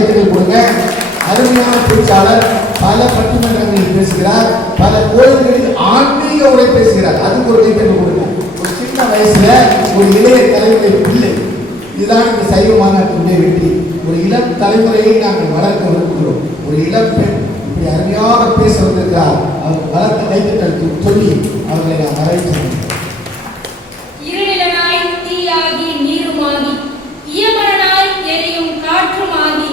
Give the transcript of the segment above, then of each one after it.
கைத்தறி கொடுங்க. அருமையான பேச்சாளர், பல பட்டிமன்றங்களில் பேசுகிறார், பல கோயில்களில் ஆன்மீக உரை பேசுகிறார். அதுக்கு ஒரு கைத்தறி கொடுங்க. ஒரு சின்ன வயசுல ஒரு இளைய தலைமுறை பிள்ளை, இதுதான் இந்த சைவ மாநாட்டினுடைய வெற்றி. ஒரு இளம் தலைமுறையை நாங்கள் வளர்க்க விரும்புகிறோம். ஒரு இளம் பெண் இப்படி அருமையாக பேச வந்திருக்கிறார். அவர் வளர்த்த கைத்தட்டல் சொல்லி அவர்களை நான் வரவேற்கிறேன். இருளிலனாய் தீயாகி நீருமாகி இயமனாய் எரியும் காற்றுமாகி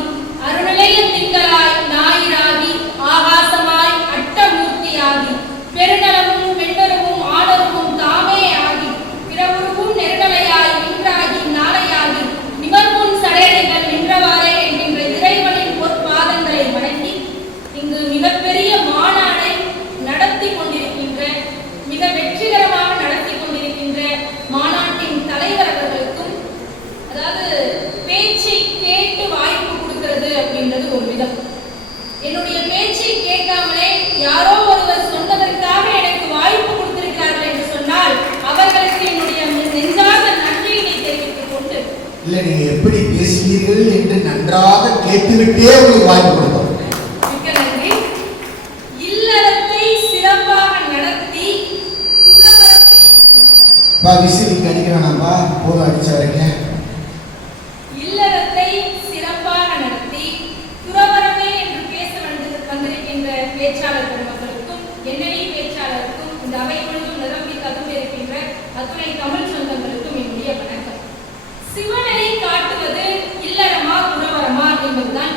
அருணலைய திங்களாய் ஞாயிறாகி ஆகாசமாய் அட்டமூர்த்தியாகி பெருநலமும் பெண்ணரவும் ஆடரவும் தாமே ஆகி பிறவுருவும் நெருடலையாய் இன்றாகி நாளையாகி நிமர்முன் சடையடைகள் நின்றவாறே என்கின்ற இறைவனின் பொற்பாதங்களை வணங்கி இங்கு மிகப்பெரிய மாநாடை நடத்தி கொண்டிருக்கின்ற, மிக வெற்றிகரமாக நடத்தி கொண்டிருக்கின்ற மாநாட்டின் தலைவர் அவர்களுக்கும், அதாவது பேச்சை கேட்டு வாய்ப்பு கொடுக்கிறது அப்படின்றது ஒரு விதம். என்னுடைய பேச்சை கேட்காமலே யாரோ ஒருவர் சொன்னதற்காக எனக்கு வாய்ப்பு கொடுத்திருக்கிறார்கள் என்று சொன்னால் அவர்களுக்கு என்னுடைய நெஞ்சார்ந்த நன்றியினை தெரிவித்துக் கொண்டு, இல்லை நீங்க எப்படி பேசுவீர்கள் என்று நன்றாக கேட்டுவிட்டே உங்களுக்கு வாய்ப்பு கொடுத்தோம். மிக்க நன்றி. இல்லறத்தை சிறப்பாக நடத்தி விசில் அடிக்க வேணாம்பா, போதும் அடிச்ச வரைக்கும். இல்லறத்தை சிறப்பாக நடத்தி துறவரமே என்று பேச வந்திருக்கின்ற பேச்சாளர் பெருமக்களுக்கும், என்னை பேச்சாளருக்கும், இந்த அவை முழுவதும் நிரம்பி கலந்து இருக்கின்ற அத்துணை தமிழ் சொந்தங்களுக்கும் என்னுடைய வணக்கம். சிவனை காட்டுவது இல்லறமா துறவரமா என்பதுதான்